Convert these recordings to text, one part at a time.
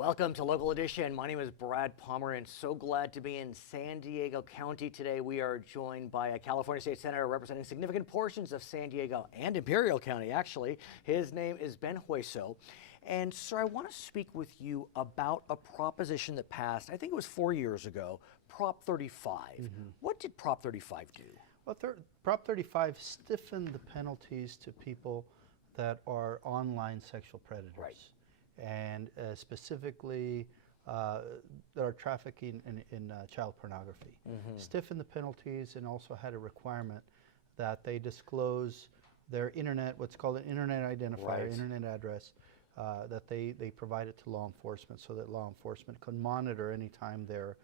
Welcome to Local Edition. My name is Brad Pomerance. So glad to be in San Diego County today. We are joined by a California State Senator representing significant portions of San Diego and Imperial County, actually. His name is Ben Hueso. And sir, I want to speak with you about a proposition that passed, I think it was 4 years ago, Prop 35. What did Prop 35 do? Well, Prop 35 stiffened the penalties to people that are online sexual predators. Right. And specifically that are trafficking in child pornography. Stiffened the penalties and also had a requirement that they disclose their internet, what's called an internet identifier, internet address, that they provide it to law enforcement so that law enforcement can monitor anytime they're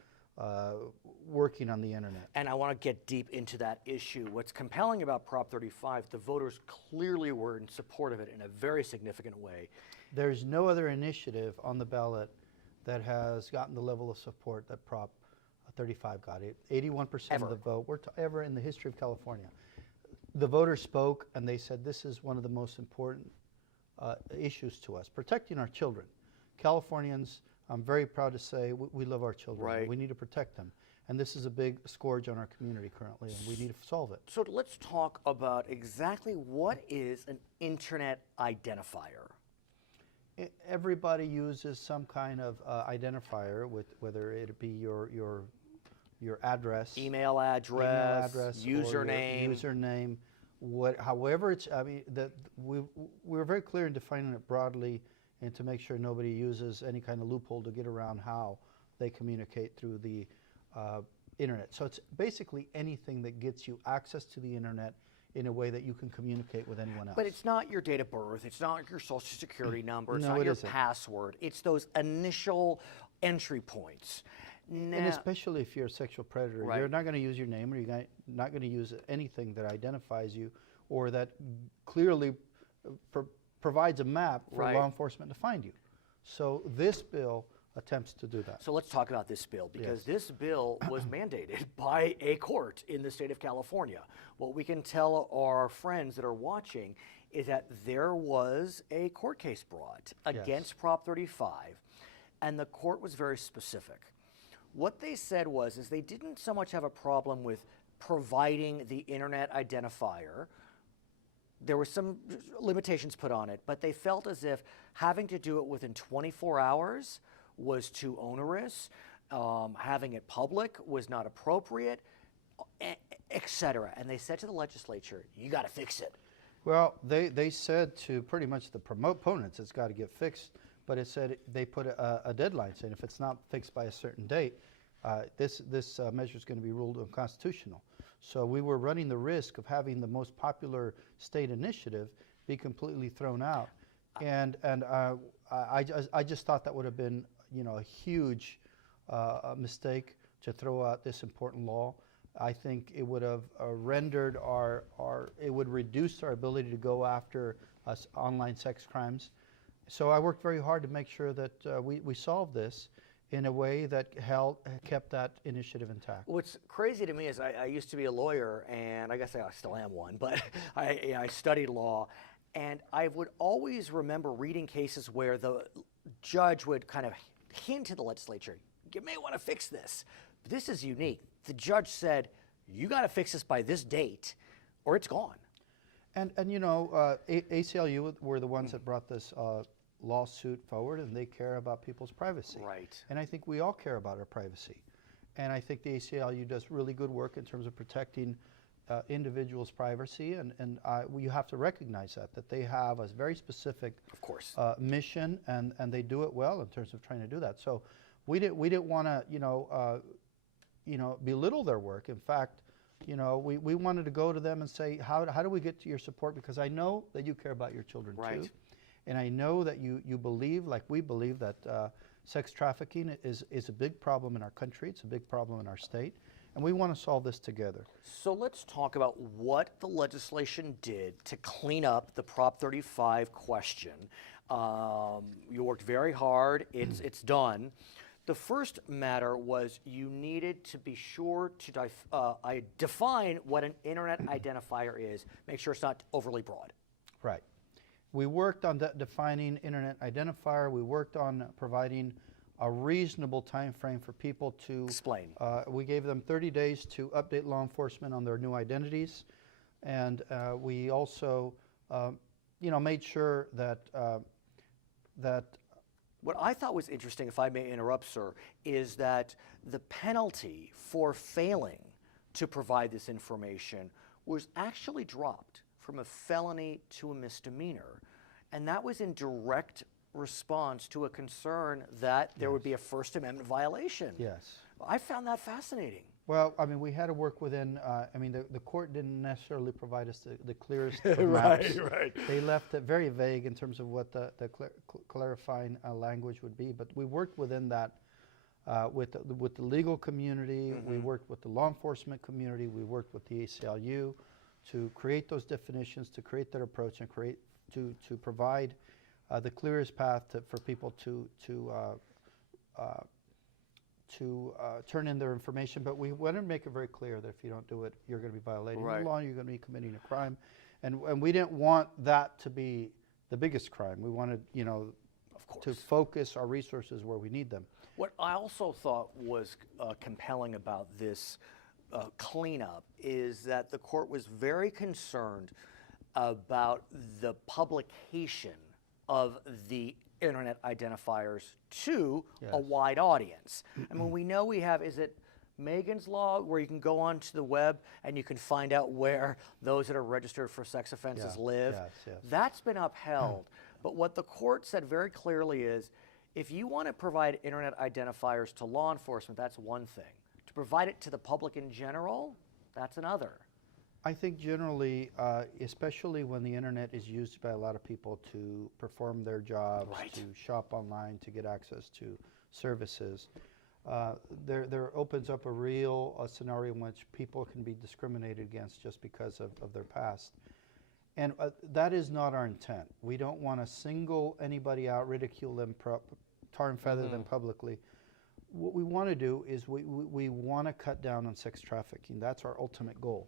working on the internet. And I want to get deep into that issue. What's compelling about Prop 35, the voters clearly were in support of it in a very significant way. There's no other initiative on the ballot that has gotten the level of support that Prop 35 got. 81% of the vote, ever in the history of California. The voters spoke and they said this is one of the most important issues to us, protecting our children. Californians, I'm very proud to say, we love our children. Right. We need to protect them. And this is a big scourge on our community currently, and we need to solve it. So let's talk about exactly what is an internet identifier. Everybody uses some kind of identifier, with whether it be your address, Email address, username. However it's, I mean, we're very clear in defining it broadly and to make sure nobody uses any kind of loophole to get around how they communicate through the internet. So it's basically anything that gets you access to the internet in a way that you can communicate with anyone else. But it's not your date of birth, it's not your social security number, it's No, not your isn't. password, it's those initial entry points. Now, And especially if you're a sexual predator, Right. you're not going to use your name, or you're not going to use anything that identifies you or that clearly provides a map for Right. law enforcement to find you. So this bill attempts to do that. So let's talk about this bill, because Yes. this bill was mandated by a court in the state of California. What we can tell our friends that are watching is that there was a court case brought against Prop 35, and the court was very specific. What they said was they didn't so much have a problem with providing the internet identifier. There were some limitations put on it, but they felt as if having to do it within 24 hours was too onerous, having it public was not appropriate, etc. And they said to the legislature, you got to fix it. Well, they said to pretty much the proponents it's got to get fixed, but it said they put a deadline saying if it's not fixed by a certain date, this measure is going to be ruled unconstitutional. So we were running the risk of having the most popular state initiative be completely thrown out. And I just thought that would have been, you know, a huge mistake to throw out this important law. I think it would have rendered it would reduce our ability to go after online sex crimes. So I worked very hard to make sure that we solved this in a way that kept that initiative intact. What's crazy to me is I used to be a lawyer, and I guess I still am one, but I studied law, and I would always remember reading cases where the judge would kind of hint to the legislature, you may want to fix this. This is unique. The judge said, you got to fix this by this date, or it's gone. And you know, ACLU were the ones that brought this lawsuit forward, and they care about people's privacy. Right. And I think we all care about our privacy. And I think the ACLU does really good work in terms of protecting individuals' privacy, and you have to recognize that they have a very specific, of course, mission, and they do it well in terms of trying to do that. So we didn't want to belittle their work. In fact, you know, we wanted to go to them and say, how do we get to your support? Because I know that you care about your children too. And I know that you believe, like we believe, that sex trafficking is a big problem in our country. It's a big problem in our state. And we want to solve this together. So let's talk about what the legislation did to clean up the Prop 35 question. You worked very hard. It's done. The first matter was you needed to be sure to define what an internet identifier is, make sure it's not overly broad. Right. We worked on defining internet identifier. We worked on providing a reasonable time frame for people to explain. We gave them 30 days to update law enforcement on their new identities, and we also, made sure that What I thought was interesting, if I may interrupt, sir, is that the penalty for failing to provide this information was actually dropped from a felony to a misdemeanor. And that was in direct response to a concern that there would be a First Amendment violation. Yes. I found that fascinating. Well, I mean, we had to work within, the court didn't necessarily provide us the clearest of maps. Right. They left it very vague in terms of what the clarifying language would be, but we worked within that with the legal community, we worked with the law enforcement community, we worked with the ACLU to create those definitions, to create that approach, and to provide the clearest path for people to turn in their information. But we want to make it very clear that if you don't do it, you're going to be violating the law, you're going to be committing a crime. And we didn't want that to be the biggest crime. We wanted, to focus our resources where we need them. What I also thought was compelling about this cleanup is that the court was very concerned about the publication of the internet identifiers to a wide audience. I mean, we know we have, is it Megan's Law, where you can go onto the web and you can find out where those that are registered for sex offenses live? Yes. That's been upheld. But what the court said very clearly is, if you want to provide internet identifiers to law enforcement, that's one thing. To provide it to the public in general, that's another. I think generally, especially when the internet is used by a lot of people to perform their jobs, to shop online, to get access to services, there opens up a real scenario in which people can be discriminated against just because of their past. And that is not our intent. We don't want to single anybody out, ridicule them, tar and feather them publicly. What we want to do is we want to cut down on sex trafficking. That's our ultimate goal.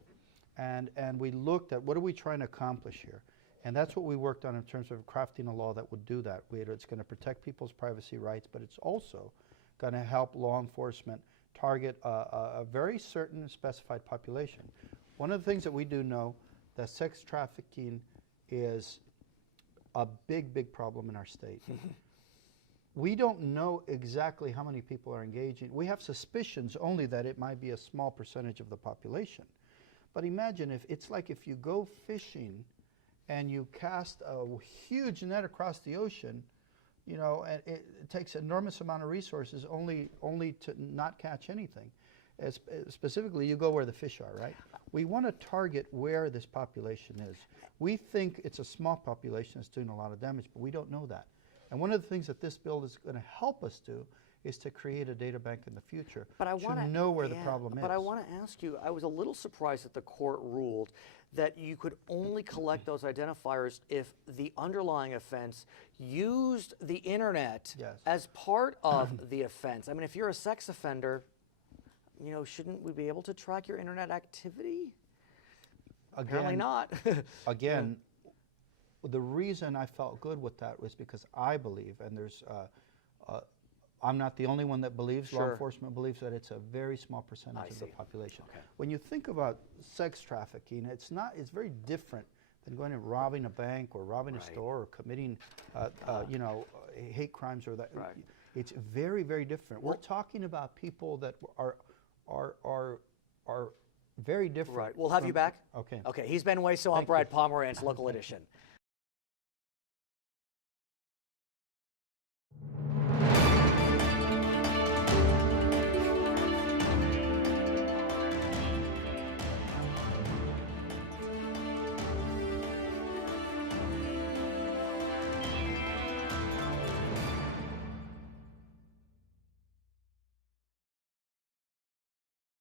And we looked at what are we trying to accomplish here. And that's what we worked on in terms of crafting a law that would do that. It's going to protect people's privacy rights, but it's also going to help law enforcement target a very certain specified population. One of the things that we do know, that sex trafficking is a big problem in our state. We don't know exactly how many people are engaging. We have suspicions only that it might be a small percentage of the population. But imagine if you go fishing and you cast a huge net across the ocean, and it takes an enormous amount of resources only to not catch anything. Specifically, you go where the fish are, right? We want to target where this population is. We think it's a small population that's doing a lot of damage, but we don't know that. And one of the things that this bill is going to help us do is to create a data bank in the future to know where the problem is. But I want to ask you, I was a little surprised that the court ruled that you could only collect those identifiers if the underlying offense used the internet as part of the offense. I mean, if you're a sex offender, shouldn't we be able to track your internet activity? Apparently not. Again, the reason I felt good with that was because I believe, and there's, I'm not the only one that believes, law enforcement believes that it's a very small percentage of the population. When you think about sex trafficking, it's very different than going and robbing a bank or robbing a store or committing, hate crimes or that. It's very, very different. We're talking about people that are very different. We'll have you back. Okay. Okay, he's Ben Hueso, I'm Brad Pomerance, Local Edition.